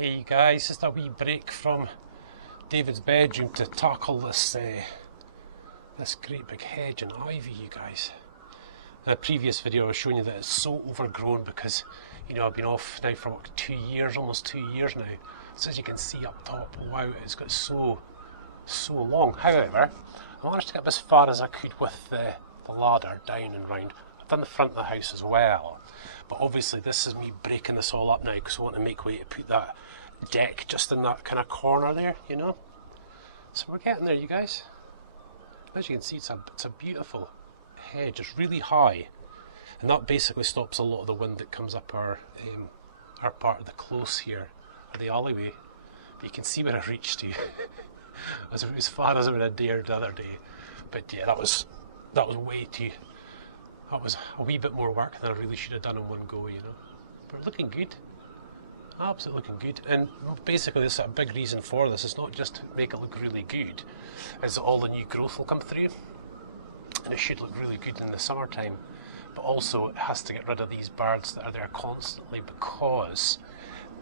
Hey you guys, just a wee break from David's bedroom to tackle this this great big hedge and ivy, you guys. In a previous video I was showing you that it's so overgrown because, you know, I've been off now for what, 2 years, almost 2 years now. So as you can see up top, wow, it's got so long. However, I managed to get as far as I could with the ladder down and round. I've done the front of the house as well. But obviously this is me breaking this all up now because I want to make way to put that deck just in that kind of corner there, you know. So we're getting there, you guys. As you can see, it's a beautiful hedge. It's really high, and that basically stops a lot of the wind that comes up our part of the close here, or the alleyway. But you can see where I reached to. As far as I would have dared the other day. But yeah, that was way too. That was a wee bit more work than I really should have done in one go, you know. But looking good. Absolutely looking good. And basically this is a big reason for this. It's not just to make it look really good, is that all the new growth will come through. And it should look really good in the summertime. But also it has to get rid of these birds that are there constantly because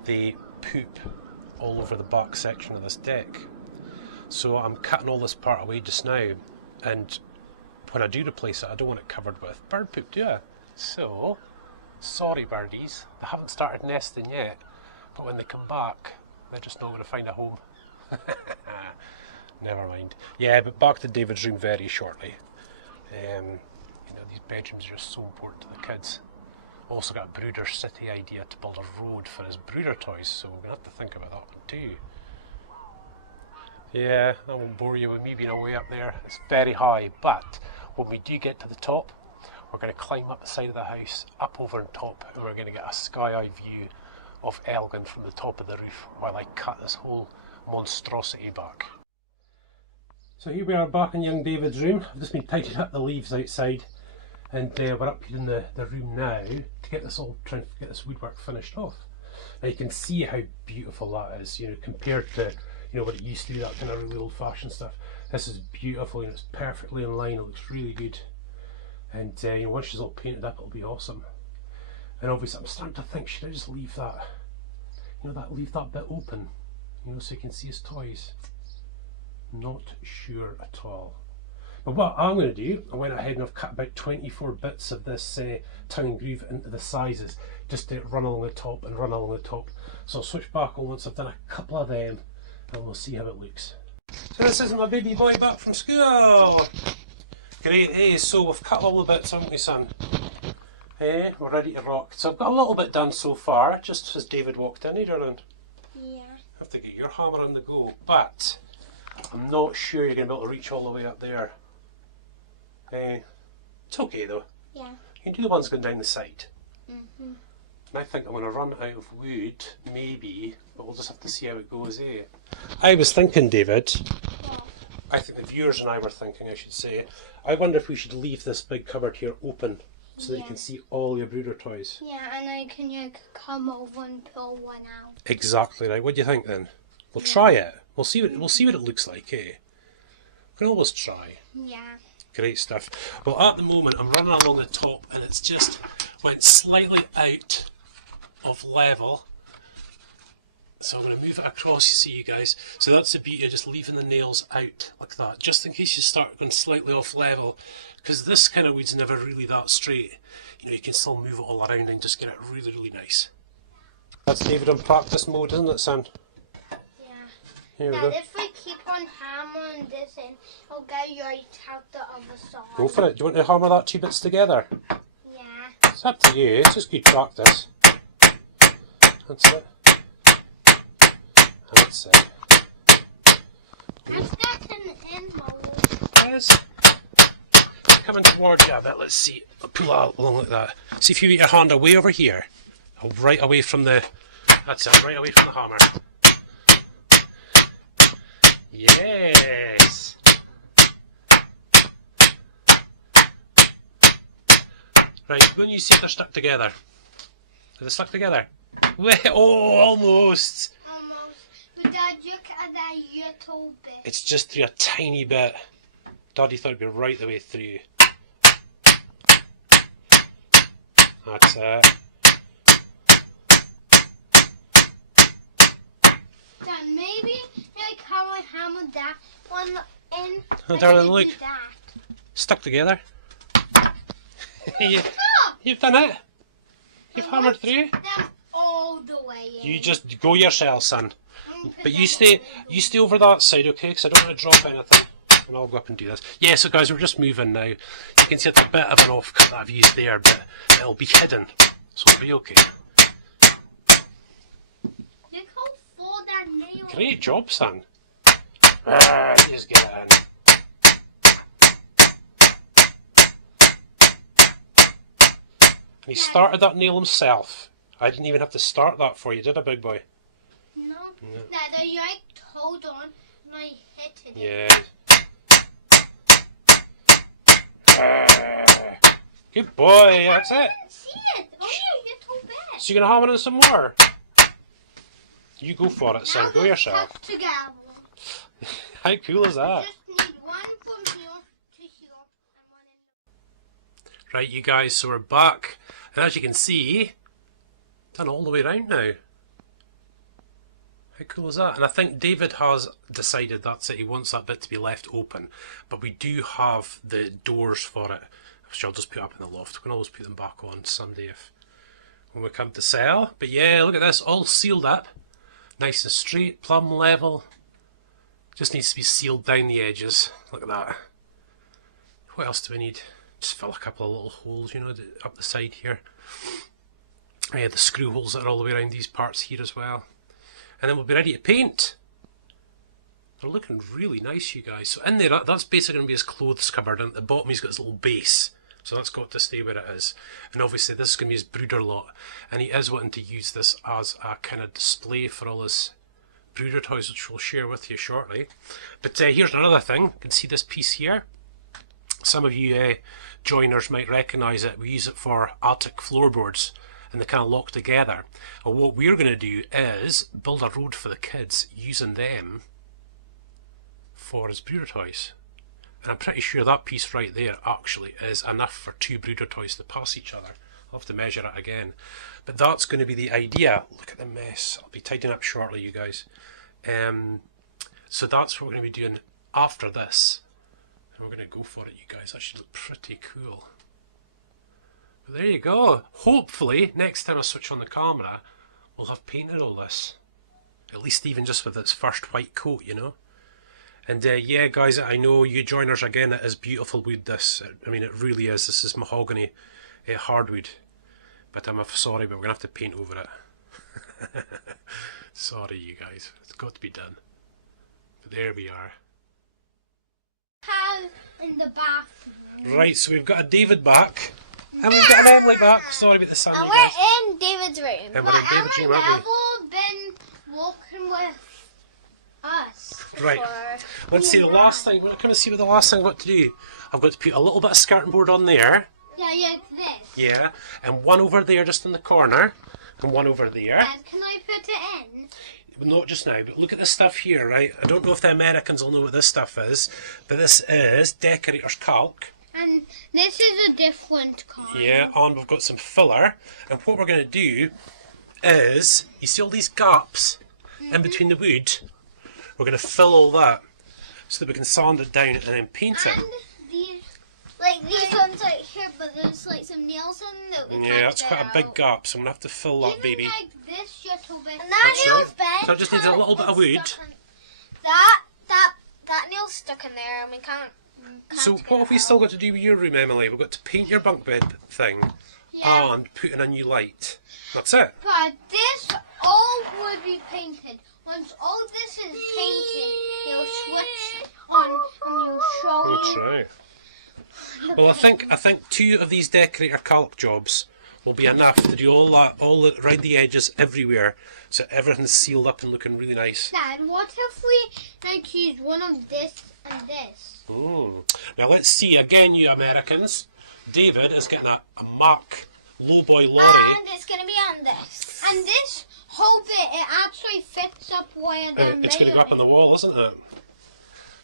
they poop all over the back section of this deck. So I'm cutting all this part away just now, and when I do replace it, I don't want it covered with bird poop, do I? So, sorry birdies, they haven't started nesting yet, but when they come back, they're just not going to find a home. Never mind. Yeah, but back to David's room very shortly. You know, these bedrooms are just so important to the kids. Also got a Brooder City idea to build a road for his Brooder toys, so we're going to have to think about that one too. Yeah, I won't bore you with me being away up there. It's very high, but when we do get to the top, we're going to climb up the side of the house, up over on top, and we're going to get a sky-eye view of Elgin from the top of the roof while I cut this whole monstrosity back. So here we are back in young David's room. I've just been tidying up the leaves outside, and we're up here in the room now to get this trying to get this woodwork finished off. Now you can see how beautiful that is, you know, compared to, you know, what it used to be, that kind of really old-fashioned stuff. This is beautiful, you know, it's perfectly in line, it looks really good. And you know, once she's all painted up, it'll be awesome. And obviously I'm starting to think, should I just leave that, you know, leave that bit open, you know, so you can see his toys? Not sure at all. But what I'm going to do, I went ahead and I've cut about 24 bits of this tongue and groove into the sizes, just to run along the top and run along the top. So I'll switch back on once I've done a couple of them, and we'll see how it looks. So this is my baby boy back from school. Great, hey, so we've cut all the bits, haven't we, son? Hey, we're ready to rock. So I've got a little bit done so far, just as David walked in, darling. Yeah. I have to get your hammer on the go, but I'm not sure you're going to be able to reach all the way up there. Hey, it's okay though. Yeah. You can do the ones going down the side. And I think I'm going to run out of wood, maybe, but we'll just have to see how it goes, eh? I was thinking, David, I think the viewers and I were thinking, I should say, I wonder if we should leave this big cupboard here open so that you can see all your Brooder toys. Yeah, and then can you come over and pull one out? Exactly right. What do you think then? We'll try it. We'll see what it looks like, eh? We can always try. Yeah. Great stuff. Well, at the moment I'm running along the top and it's just went slightly out of level, so I'm going to move it across, you see, you guys. So that's the beauty of just leaving the nails out like that, just in case you start going slightly off level, because this kind of wood's never really that straight. You know, you can still move it all around and just get it really, really nice. That's David on practice mode, isn't it, son? Yeah. Dad, if we keep on hammering this in, it'll get you right out the other side. Go for it. Do you want to hammer that 2 bits together? Yeah. It's up to you. It's just good practice. That's it. That's it. I've got an in-hole. Yes. Coming towards you a bit. Let's see. I'll pull out along like that. See if you get your hand away over here. Right away from the... That's it. Right away from the hammer. Yes. Right, when you see if they're stuck together. Are they stuck together? Oh, almost. But Dad, look at that little bit. It's just through a tiny bit. Daddy thought it'd be right the way through. That's it. we like how I hammered that one in? Oh, I darling, did look. that. Stuck together. You've done it. You've hammered through. Them all the way in. You just go yourself, son. And put But them you stay over that side, okay? Because I don't want to drop anything. And I'll go up and do this. Yeah, so guys, we're just moving now. You can see it's a bit of an off-cut that I've used there, but it'll be hidden. So it'll be okay. Look how full that nail. Great job, son. Just get it in. And he started that nail himself. I didn't even have to start that for you, did I, big boy? No. That you like hold on and I hit it. Yeah. Good boy, that's it. I didn't see it. Oh yeah, you're too bad. So you're going to hammer in some more? You go for it, son. Go yourself. Stuck together. How cool is that? Just need one from here to here and one in. Right, you guys, so we're back. And as you can see, done all the way around now. How cool is that? And I think David has decided that's it. He wants that bit to be left open. But we do have the doors for it, which I'll just put up in the loft. We can always put them back on someday when we come to sell. But yeah, look at this, all sealed up. Nice and straight, plumb level. Just needs to be sealed down the edges. Look at that. What else do we need? Just fill a couple of little holes, you know, up the side here. Yeah, the screw holes that are all the way around these parts here as well. And then we'll be ready to paint. They're looking really nice, you guys. So in there, that's basically going to be his clothes cupboard, and at the bottom he's got his little base. So that's got to stay where it is. And obviously this is going to be his brooder lot. And he is wanting to use this as a kind of display for all his brooder toys, which we'll share with you shortly. But here's another thing. You can see this piece here. Some of you joiners might recognise it. We use it for attic floorboards, and they kind of lock together. And what we're going to do is build a road for the kids using them for his brooder toys. And I'm pretty sure that piece right there actually is enough for 2 brooder toys to pass each other. I'll have to measure it again. But that's going to be the idea. Look at the mess. I'll be tidying up shortly, you guys. So that's what we're going to be doing after this. And we're going to go for it, you guys. That should look pretty cool. But there you go. Hopefully, next time I switch on the camera, we'll have painted all this. At least even just with its first white coat, you know. And yeah, guys, I know you joiners, again, it is beautiful wood, this. I mean, it really is. This is mahogany hardwood. But I'm sorry, but we're going to have to paint over it. Sorry, you guys. It's got to be done. But there we are. Have in the bathroom. Right, so we've got a David back. And we've got an Emily back. Sorry about the sound, And you guys. we're in David's room. And we're in David's room, aren't we? Never been walking with us. Right. Let's see the last thing. We're going to see what the last thing I've got to do. I've got to put a little bit of skirting board on there. Yeah, this. Yeah. And one over there just in the corner. And one over there. Dad, can I put it in? Not just now, but look at this stuff here, right? I don't know if the Americans will know what this stuff is, but this is decorator's calc. And this is a different kind. Yeah, and we've got some filler. And what we're going to do is, you see all these gaps in between the wood? We're going to fill all that so that we can sand it down and then paint it. And these, Like these ones right here, but there's like some nails in that we Yeah, can't that's get quite a big out. gap, so I'm going to have to fill that even baby. like this little bit. And that That's nail's right. bent. So it just needs a little bit of wood. That nail's stuck in there, and we can't. So what have we still got to do with your room, Emily? We've got to paint your bunk bed thing Yeah. and put in a new light. That's it. But this all would be painted. Once all this is painted, you'll switch on and you'll show That's you. right. Well, I think 2 of these decorator calc jobs will be enough to do all that, around the edges everywhere, so everything's sealed up and looking really nice. Dad, what if we like use one of this and this? Now let's see again, you Americans. David is getting a Mack lowboy lorry. And it's gonna be on this. And this whole bit, it actually fits up where the It's going to go up on the wall, isn't it?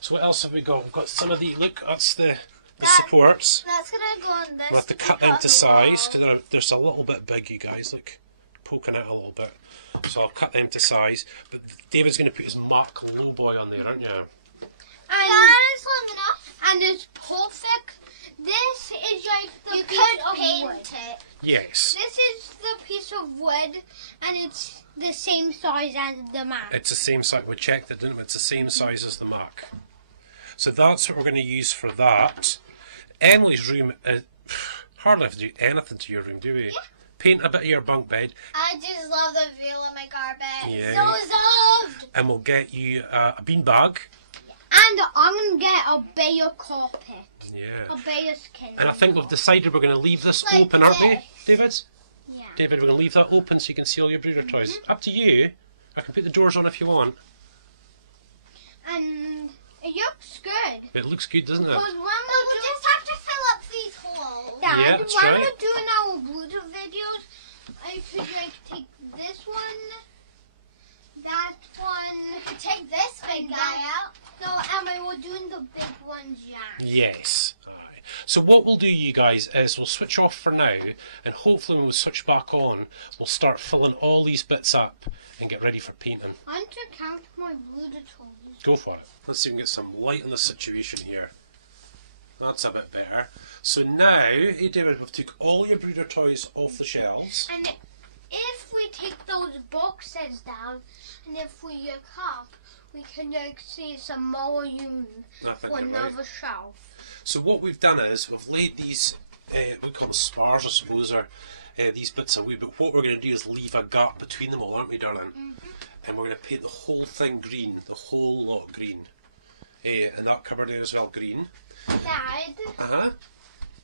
So what else have we got? We've got some of the, look, that's the supports. That's gonna go on this. We'll have to cut them to size because they're a little bit big, you guys. Look, poking out a little bit. So I'll cut them to size. But David's going to put his Mark Lowboy on there, aren't you? And That is long enough. and it's perfect. This is like the You piece could of paint wood. it. Yes. This is the piece of wood, and it's the same size as the map. It's the same size. We checked it, didn't we? It's the same size as the Mark. So that's what we're going to use for that. Emily's room, hardly have to do anything to your room, do we? Paint a bit of your bunk bed. I just love the view of my carpet. Yeah. So soft. And we'll get you a beanbag. And I'm gonna get a bare carpet, Yeah. a bare skin. And I think we've decided we're going to leave this Like open, aren't we, this. David? Yeah. David, we're going to leave that open so you can see all your brooder toys. Up to you. I can put the doors on if you want. And it looks good. It looks good, doesn't it? Because when We'll we're just have to fill up these holes. Dad, Yeah, that's when right. we're doing our Bluetooth videos, I could like take this one, that one. Take this big guy out. No, Emma, we're doing the big ones, yeah. Yes. Aye. So what we'll do, you guys, is we'll switch off for now, and hopefully when we switch back on, we'll start filling all these bits up and get ready for painting. I want to count my Bluetooth. Go for it. Let's see if we can get some light on the situation here. That's a bit better. So now, hey David, we've took all your brooder toys off the shelves. And if we take those boxes down, and if we look up, we can like see some more room I think for you're another right. shelf. So what we've done is we've laid these, we call them spars I suppose, or these bits away, but what we're going to do is leave a gap between them all, aren't we, darling? And we're going to paint the whole thing green, the whole lot green. And that cupboard there as well, green. Dad, Uh-huh.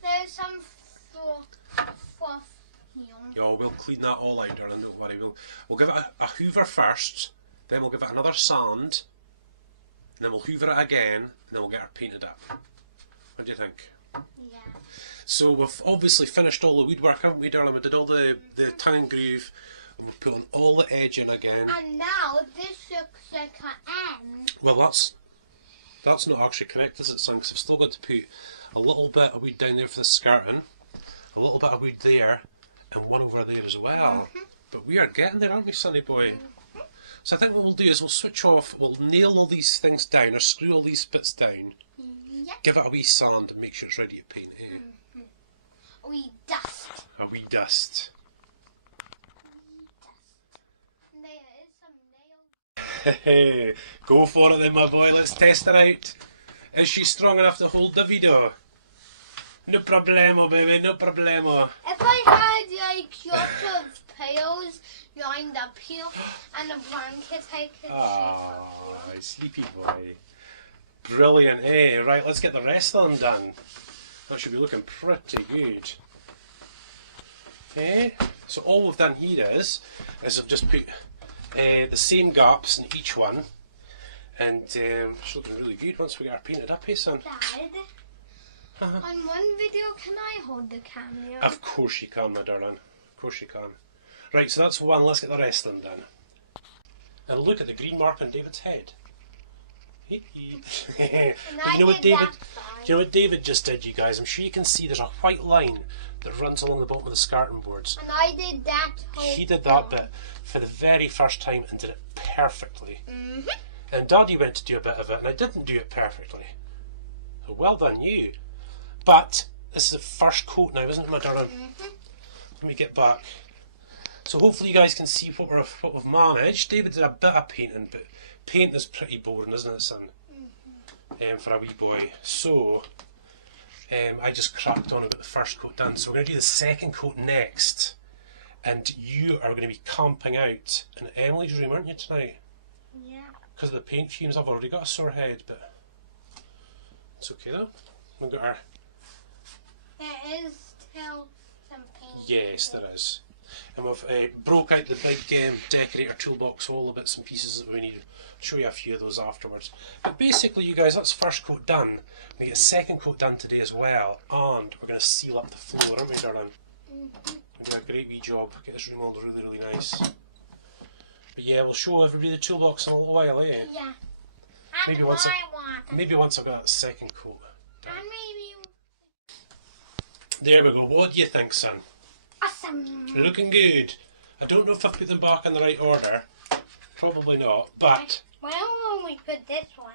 there's some fluff here. Yeah, we'll clean that all out, darling, don't worry. We'll give it a hoover first, then we'll give it another sand, and then we'll hoover it again, and then we'll get her painted up. What do you think? Yeah. So we've obviously finished all the woodwork, haven't we, darling? We did all the tongue and groove, and we've put on all the edging again. And now this looks like an M. Well, that's not actually correct, is it, son? Because I've still got to put a little bit of wood down there for the skirting, a little bit of wood there, and one over there as well. But we are getting there, aren't we, sonny boy? So I think what we'll do is we'll switch off, we'll nail all these things down, or screw all these bits down, Yeah. give it a wee sand, and make sure it's ready to paint. We dust. A wee dust. There is some nails. Hey, go for it then, my boy. Let's test her out. Is she strong enough to hold the video? No problemo, baby. No problemo. If I had like lots of pillows lined up here and a blanket, I could Ah, sleepy boy. Brilliant. Hey, right. Let's get the rest undone. That should be looking pretty good. Okay. So all we've done here is I've just put the same gaps in each one, and it's looking really good once we get her painted up, hey son? Dad, on one video, can I hold the camera? Of course you can, my darling. Of course you can. Right, so that's one. Let's get the rest undone. And look at the green mark on David's head. And But you know what David? that side. Do you know what David just did, you guys? I'm sure you can see there's a white line that runs along the bottom of the skirting boards. And I did that whole He did that bit for the very first time and did it perfectly. Mm-hmm. And Daddy went to do a bit of it, and I didn't do it perfectly. So well done, you. But this is the first coat now, isn't it, my darling? Let me get back. So hopefully you guys can see what we've managed. David did a bit of painting, but painting is pretty boring, isn't it, son? For a wee boy. So I just cracked on about the first coat done. So we're going to do the second coat next. And you are going to be camping out in Emily's room, aren't you, tonight? Yeah. Because of the paint fumes. I've already got a sore head, but it's okay though. We've got our... There is still some paint. Yes, there is. And we've broke out the big decorator toolbox, all the bits and pieces that we need. I'll show you a few of those afterwards. But basically, you guys, that's first coat done. We get a second coat done today as well, and we're going to seal up the floor, aren't we, darling? We're doing a great wee job. Get this room all really, really nice. But yeah, we'll show everybody the toolbox in a little while, eh? Yeah. Maybe And once I want. Maybe once I've got that second coat done. And maybe There we go. What do you think, son? awesome. Looking good. I don't know if I've put them back in the right order. Probably not, but... Why don't we put this one?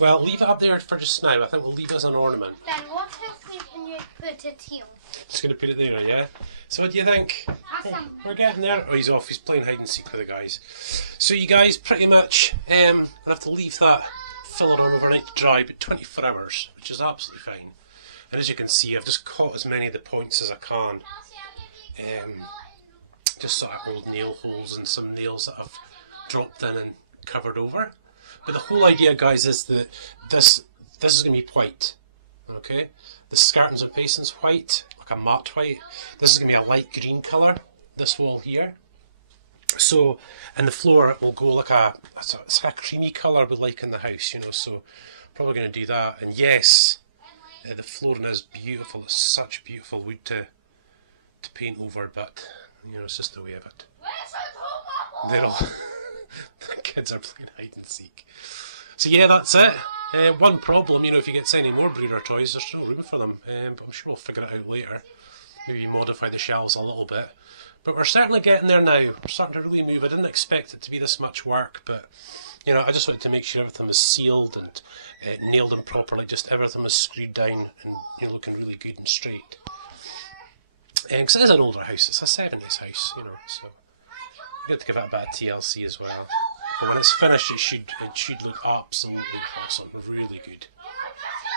Well, leave it up there for just now. I think we'll leave it as an ornament. Then what if we can put it here? Just going to put it there, yeah? So what do you think? Awesome. We're getting there. Oh, he's off. He's playing hide and seek with the guys. So you guys, pretty much, I'll have to leave that filler on overnight to dry, but 24 hours, which is absolutely fine. And as you can see, I've just caught as many of the points as I can. Just sort of old nail holes and some nails that I've dropped in and covered over. But the whole idea, guys, is that this is going to be white. Okay? The skirtings and facing's white, like a matte white. This is going to be a light green colour, this wall here. So, and the floor will go like it's like a creamy colour we like in the house, you know, so probably going to do that. And yes, the flooring is beautiful. It's such beautiful wood to paint over, but, you know, it's just the way of it. They're all... the kids are playing hide and seek. So yeah, that's it. One problem, you know, if you get any more breeder toys, there's no room for them. But I'm sure we'll figure it out later. Maybe modify the shelves a little bit. But we're certainly getting there now. We're starting to really move. I didn't expect it to be this much work, but, you know, I just wanted to make sure everything was sealed and nailed in properly. Just everything was screwed down and, you know, looking really good and straight. Because it is an older house. It's a 70s house, you know, so I got to give it a bit of TLC as well. But when it's finished, it should look absolutely awesome, really good.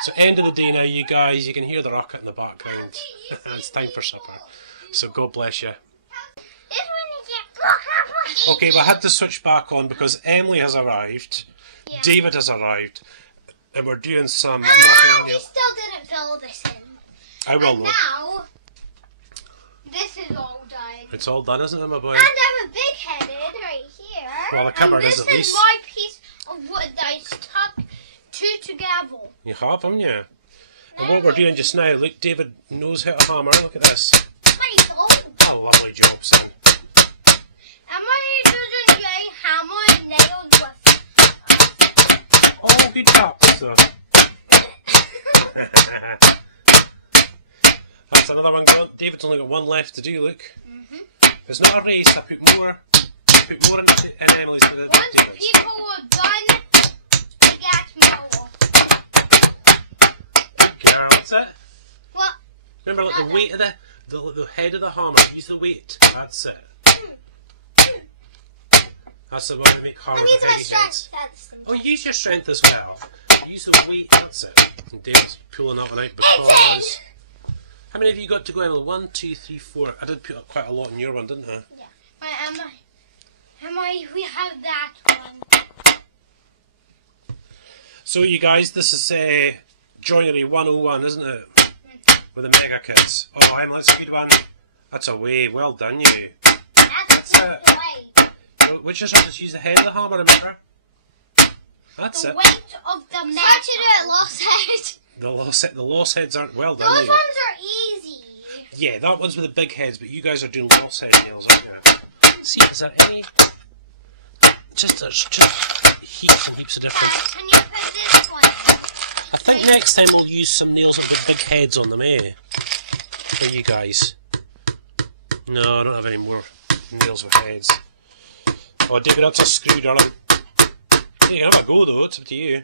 So end of the day now, you guys, you can hear the rocket in the background. It's time for supper. So God bless you. Okay, well, I had to switch back on because Emily has arrived, Yeah. David has arrived, and we're doing some... We still didn't fill this in. I will And look. now, this is all done. It's all done, isn't it, my boy? And I'm a big headed right here. Well, the cupboard is at This least. is my piece of wood that I stuck two together. You have, haven't you? And what we're doing just now, look, David knows how to hammer. Look at this. I don't. Oh, lovely job, son. Emily doesn't say hammer and nails with. Oh, good job, so. That's another one gone. David's only got one left to do, look. It's not a race, I put more in Emily's than in Once David's. people are done, we get more. Girl, that's it. What? Remember, like the weight of the head of the hammer, use the weight. That's it. That's the one to make hammers with heavy heads. Oh, use your strength as well. Use the weight, that's it. And David's pulling that one out because... How many have you got to go, Emily? 1, 2, 3, 4. I did put up quite a lot in your one, didn't I? Yeah. My Emily, we have that one. So you guys, this is Joinery 101, isn't it? With the Mega Kids. Oh, Emily, that's a good one. That's a way. Well done, you. That's it. Which is just use the head of the hammer, remember? That's the it. weight of the metal. Try to do it, lost head. The lost heads aren't well done. Those you. ones are easy. Yeah, that one's with the big heads, but you guys are doing lost head nails, aren't you? See, is there any? There's just heaps and heaps of different. Can you put this one? I think next time we'll use some nails with the big heads on them, for you guys. No, I don't have any more nails with heads. Oh, David, that's a screw, darling. You can have a go, though. It's up to you.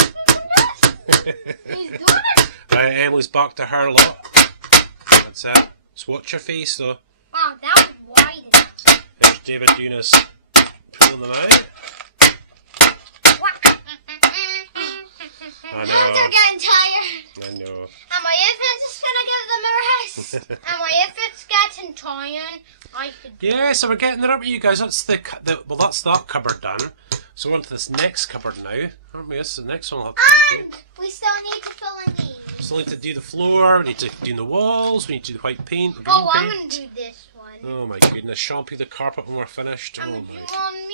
He's doing it. Right, Emily's back to her lot. That's it. Just watch your face, though. Wow, that was wide. There's David doing his pulling them out. I Hands know. are getting tired. I know. And my infant's gonna give them a rest. And my infant's getting tired. I could. Yeah, so we're getting there, aren't we, you guys? That's well, that's that cupboard done. So we're on to this next cupboard now, aren't we? This is the next one we'll have to do. And we still need to fill in these. Still need to do the floor, we need to do the walls, we need to do the white paint, green Oh, I'm paint. gonna do this one. Oh my goodness, shampoo the carpet when we're finished. Oh I'm my. gonna do one